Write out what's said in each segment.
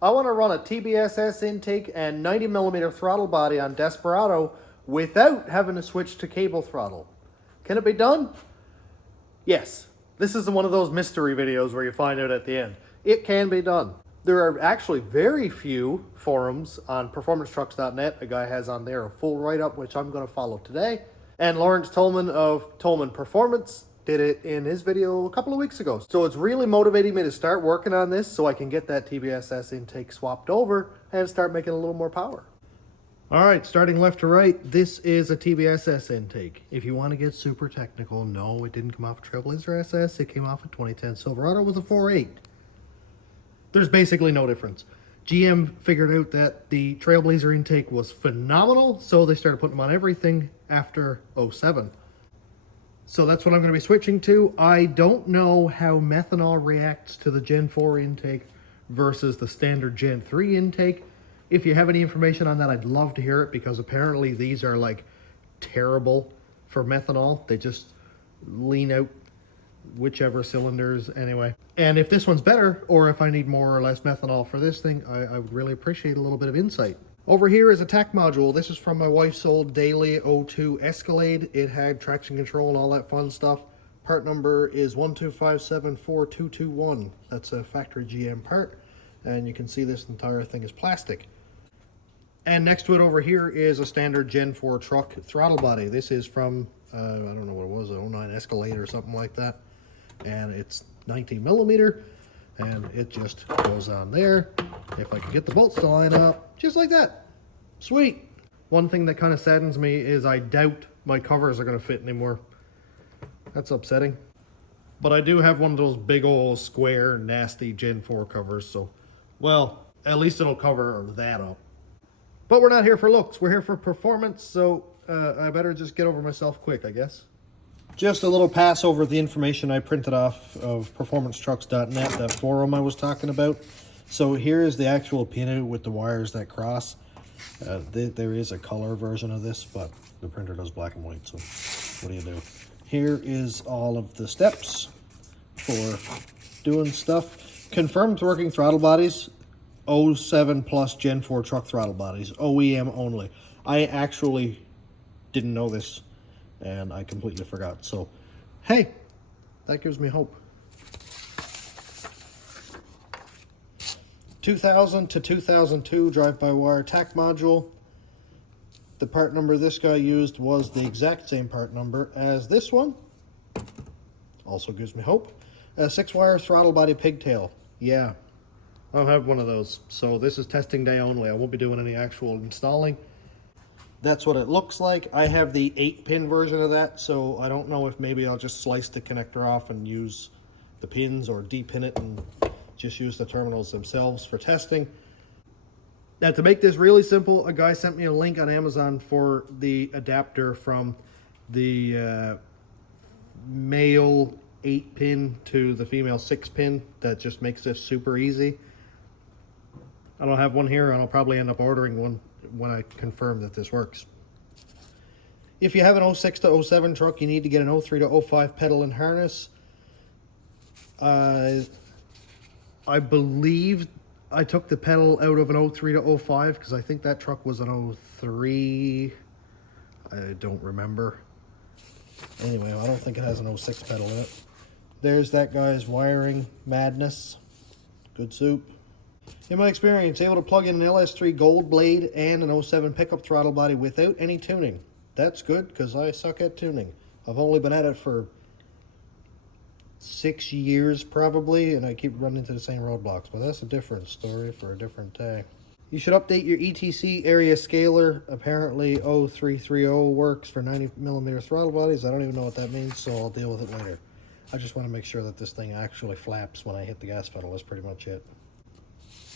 I want to run a TBSS intake and 90mm throttle body on Desperado without having to switch to cable throttle. Can it be done? Yes. This isn't one of those mystery videos where you find out at the end. It can be done. There are actually very few forums on performancetrucks.net. A guy has on there a full write-up, which I'm going to follow today. And Lawrence Tolman of Tolman Performance did it in his video a couple of weeks ago. So it's really motivating me to start working on this so I can get that TBSS intake swapped over and start making a little more power. All right, starting left to right, this is a TBSS intake. If you want to get super technical, no, it didn't come off a Trailblazer SS. It came off a 2010 Silverado with a 4.8. There's basically no difference. GM figured out that the Trailblazer intake was phenomenal, so they started putting them on everything after 07. So that's what I'm going to be switching to. I don't know how methanol reacts to the Gen 4 intake versus the standard Gen 3 intake. If you have any information on that, I'd love to hear it, because apparently these are like terrible for methanol. They just lean out whichever cylinders anyway. And if this one's better, or if I need more or less methanol for this thing, I would really appreciate a little bit of insight. Over here is a TAC module. This is from my wife's old Daily 02 Escalade. It had traction control and all that fun stuff. Part number is 125742221. That's a factory GM part. And you can see this entire thing is plastic. And next to it over here is a standard Gen 4 truck throttle body. This is from, I don't know what it was, an 09 Escalade or something like that. And it's 19mm, and it just goes on there. If I can get the bolts to line up, just like that. Sweet. One thing that kind of saddens me is I doubt my covers are going to fit anymore. That's upsetting. But I do have one of those big old square, nasty Gen 4 covers, so, well, at least it'll cover that up. But we're not here for looks, we're here for performance, so I better just get over myself quick, I guess. Just a little pass over the information I printed off of performancetrucks.net, that forum I was talking about. So here is the actual pinout with the wires that cross. There is a color version of this, but the printer does black and white, so what do you do? Here is all of the steps for doing stuff. Confirmed working throttle bodies, 07 plus Gen 4 truck throttle bodies, OEM only. I actually didn't know this, and I completely forgot. So, hey, that gives me hope. 2000 to 2002 drive-by-wire TAC module. The part number this guy used was the exact same part number as this one. Also gives me hope. A 6-wire throttle body pigtail. Yeah, I don't have one of those. So this is testing day only. I won't be doing any actual installing. That's what it looks like. I have the 8-pin version of that, so I don't know if maybe I'll just slice the connector off and use the pins, or de-pin it and just use the terminals themselves for testing. Now, to make this really simple, a guy sent me a link on Amazon for the adapter from the male 8-pin to the female 6-pin. That just makes this super easy. I don't have one here, and I'll probably end up ordering one when I confirm that this works. If you have an 06 to 07 truck, you need to get an 03 to 05 pedal and harness. I believe I took the pedal out of an 03 to 05 because I think that truck was an 03. I don't remember. Anyway, I don't think it has an 06 pedal in it. There's that guy's wiring madness. Good soup. In my experience, able to plug in an LS3 gold blade and an 07 pickup throttle body without any tuning. That's good, because I suck at tuning. I've only been at it for 6 years probably, and I keep running into the same roadblocks, but that's a different story for a different day. You should update your ETC area scaler. Apparently 0330 works for 90mm throttle bodies. I don't even know what that means, so I'll deal with it later. I just want to make sure that this thing actually flaps when I hit the gas pedal. That's pretty much it.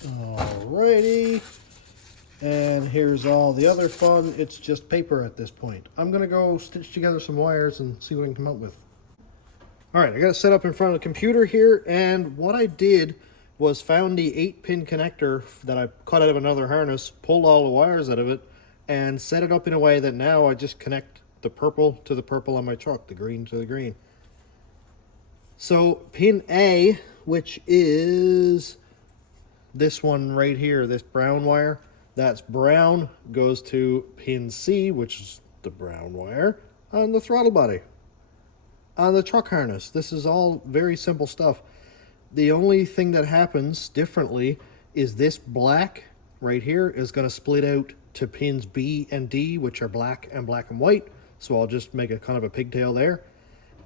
Alrighty, and here's all the other fun. It's just paper at this point. I'm gonna go stitch together some wires and see what I can come up with. Alright, I got it set up in front of the computer here, and what I did was found the 8-pin connector that I cut out of another harness, pulled all the wires out of it, and set it up in a way that now I just connect the purple to the purple on my truck, the green to the green. So pin A, which is this one right here, this brown wire, that's brown, goes to pin C, which is the brown wire, on the throttle body, on the truck harness. This is all very simple stuff. The only thing that happens differently is this black right here is going to split out to pins B and D, which are black and white. So I'll just make a kind of a pigtail there.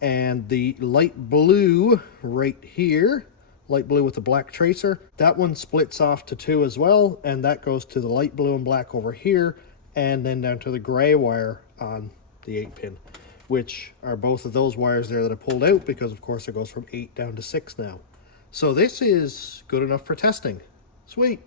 And the light blue right here, light blue with the black tracer, that one splits off to 2 as well, and that goes to the light blue and black over here, and then down to the gray wire on the 8-pin, which are both of those wires there that I pulled out because of course it goes from 8 down to 6 now. So this is good enough for testing. Sweet.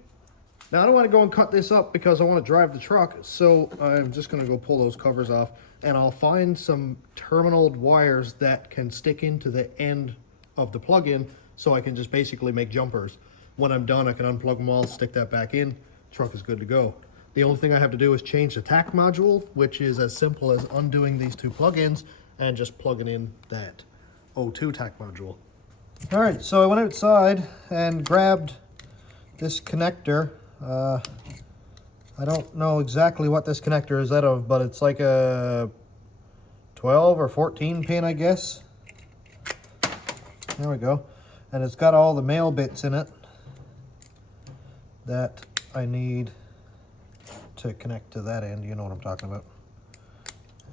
Now I don't want to go and cut this up because I want to drive the truck, so I'm just going to go pull those covers off, and I'll find some terminal wires that can stick into the end of the plug-in so I can just basically make jumpers. When I'm done, I can unplug them all, stick that back in, truck is good to go. The only thing I have to do is change the TAC module, which is as simple as undoing these 2 plug-ins and just plugging in that O2 TAC module. All right, so I went outside and grabbed this connector. I don't know exactly what this connector is out of, but it's like a 12 or 14 pin, I guess. There we go. And it's got all the male bits in it that I need to connect to that end. You know what I'm talking about.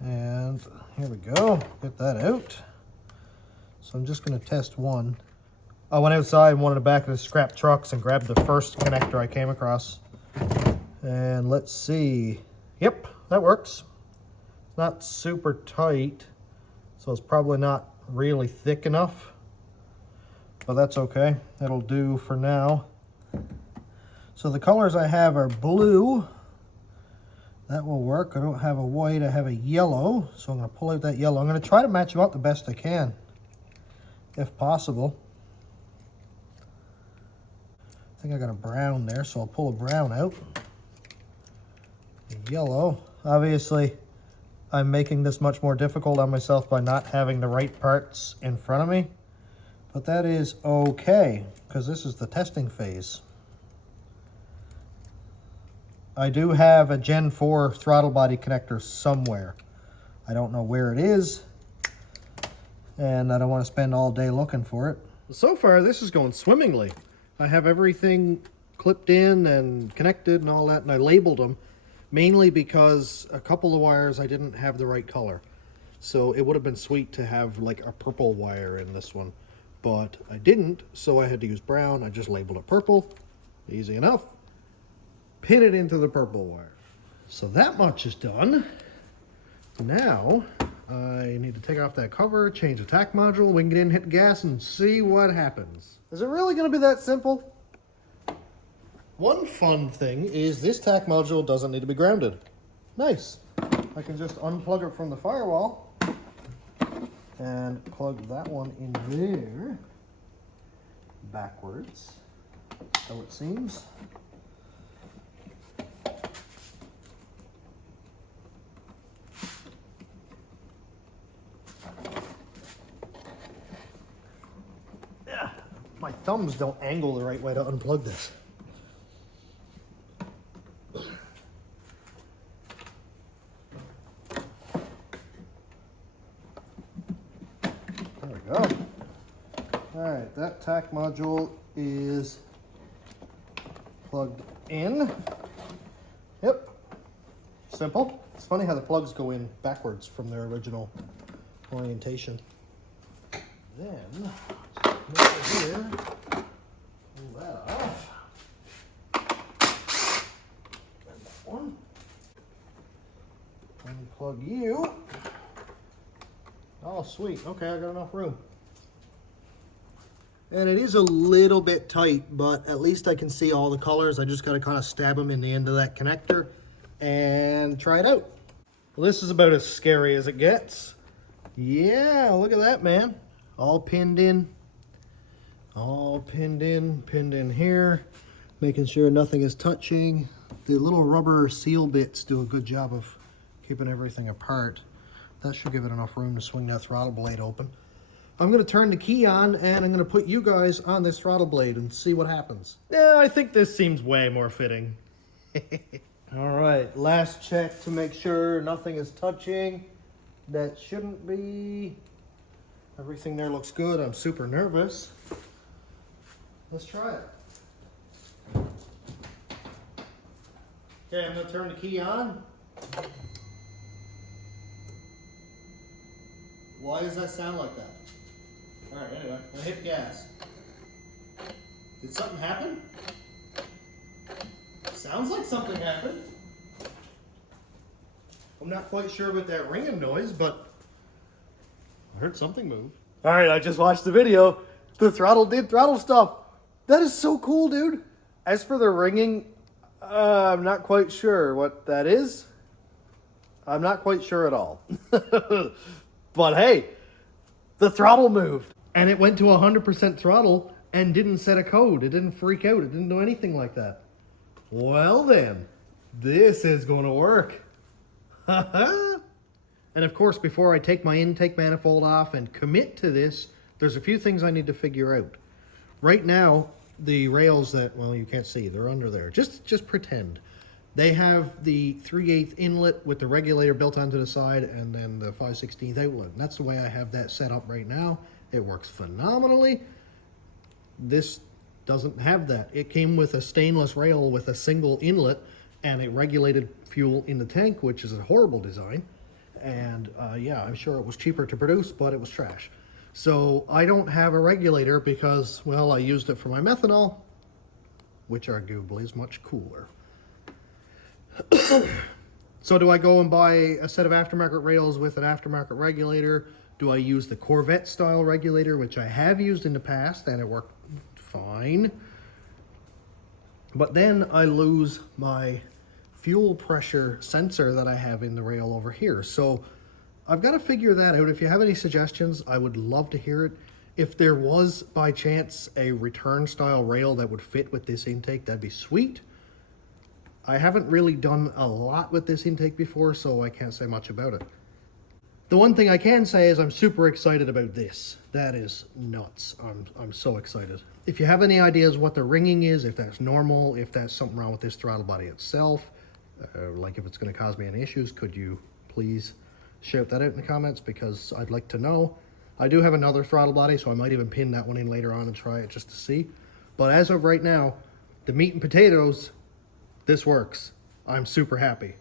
And here we go. Get that out. So I'm just going to test one. I went outside in one of the back of the scrap trucks and grabbed the first connector I came across. And let's see. Yep, that works. It's not super tight, so it's probably not really thick enough, but that's okay. It'll do for now. So the colors I have are blue. That will work. I don't have a white, I have a yellow. So I'm going to pull out that yellow. I'm going to try to match them up the best I can, if possible. I think I got a brown there, so I'll pull a brown out. Yellow. Obviously, I'm making this much more difficult on myself by not having the right parts in front of me, but that is okay because this is the testing phase. I do have a Gen 4 throttle body connector somewhere. I don't know where it is, and I don't want to spend all day looking for it. So far, this is going swimmingly. I have everything clipped in and connected and all that, and I labeled them. Mainly because a couple of wires I didn't have the right color. So it would have been sweet to have like a purple wire in this one, but I didn't, so I had to use brown. I just labeled it purple. Easy enough. Pin it into the purple wire. So that much is done. Now I need to take off that cover, change the TAC module, we can get in, hit gas, and see what happens. Is it really going to be that simple? One fun thing is this TAC module doesn't need to be grounded. Nice. I can just unplug it from the firewall and plug that one in there backwards, so it seems. Yeah, my thumbs don't angle the right way to unplug this. Alright, that TAC module is plugged in. Yep, simple. It's funny how the plugs go in backwards from their original orientation. Then, over here, pull that off. And that one. Unplug you. Oh, sweet. Okay, I got enough room. And it is a little bit tight, but at least I can see all the colors. I just got to kind of stab them in the end of that connector and try it out. Well, this is about as scary as it gets. Yeah, look at that, man. All pinned in. All pinned in here. Making sure nothing is touching. The little rubber seal bits do a good job of keeping everything apart. That should give it enough room to swing that throttle blade open. I'm going to turn the key on and I'm going to put you guys on this throttle blade and see what happens. Yeah, I think this seems way more fitting. All right, last check to make sure nothing is touching. That shouldn't be. Everything there looks good. I'm super nervous. Let's try it. Okay, I'm going to turn the key on. Why does that sound like that? All right, anyway, I'm going to hit gas. Did something happen? Sounds like something happened. I'm not quite sure about that ringing noise, but I heard something move. All right, I just watched the video. The throttle did throttle stuff. That is so cool, dude. As for the ringing, I'm not quite sure what that is. I'm not quite sure at all. But hey, the throttle moved. And it went to 100% throttle and didn't set a code. It didn't freak out. It didn't do anything like that. Well then, this is going to work. And of course, before I take my intake manifold off and commit to this, there's a few things I need to figure out. Right now, the rails that, well, you can't see, they're under there. Just pretend. They have the 3/8 inlet with the regulator built onto the side and then the 5/16 outlet. And that's the way I have that set up right now. It works phenomenally. This doesn't have that. It came with a stainless rail with a single inlet and it regulated fuel in the tank, which is a horrible design. And yeah, I'm sure it was cheaper to produce, but it was trash. So I don't have a regulator because, well, I used it for my methanol, which arguably is much cooler. So do I go and buy a set of aftermarket rails with an aftermarket regulator? Do I use the Corvette style regulator, which I have used in the past and it worked fine? But then I lose my fuel pressure sensor that I have in the rail over here. So I've got to figure that out. If you have any suggestions, I would love to hear it. If there was by chance a return style rail that would fit with this intake, that'd be sweet. I haven't really done a lot with this intake before, so I can't say much about it. The one thing I can say is I'm super excited about this. That is nuts. I'm so excited. If you have any ideas what the ringing is, if that's normal, if that's something wrong with this throttle body itself, like if it's going to cause me any issues, could you please shout that out in the comments, because I'd like to know. I do have another throttle body, so I might even pin that one in later on and try it just to see. But as of right now, the meat and potatoes, this works. I'm super happy.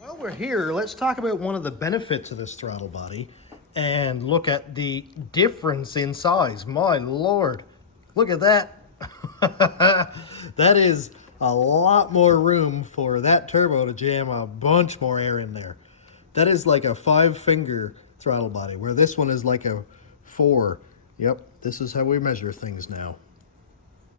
Well, we're here. Let's talk about one of the benefits of this throttle body and look at the difference in size. My Lord, look at that. That is a lot more room for that turbo to jam a bunch more air in there. That is like a 5-finger throttle body, where this one is like a 4. Yep, this is how we measure things now.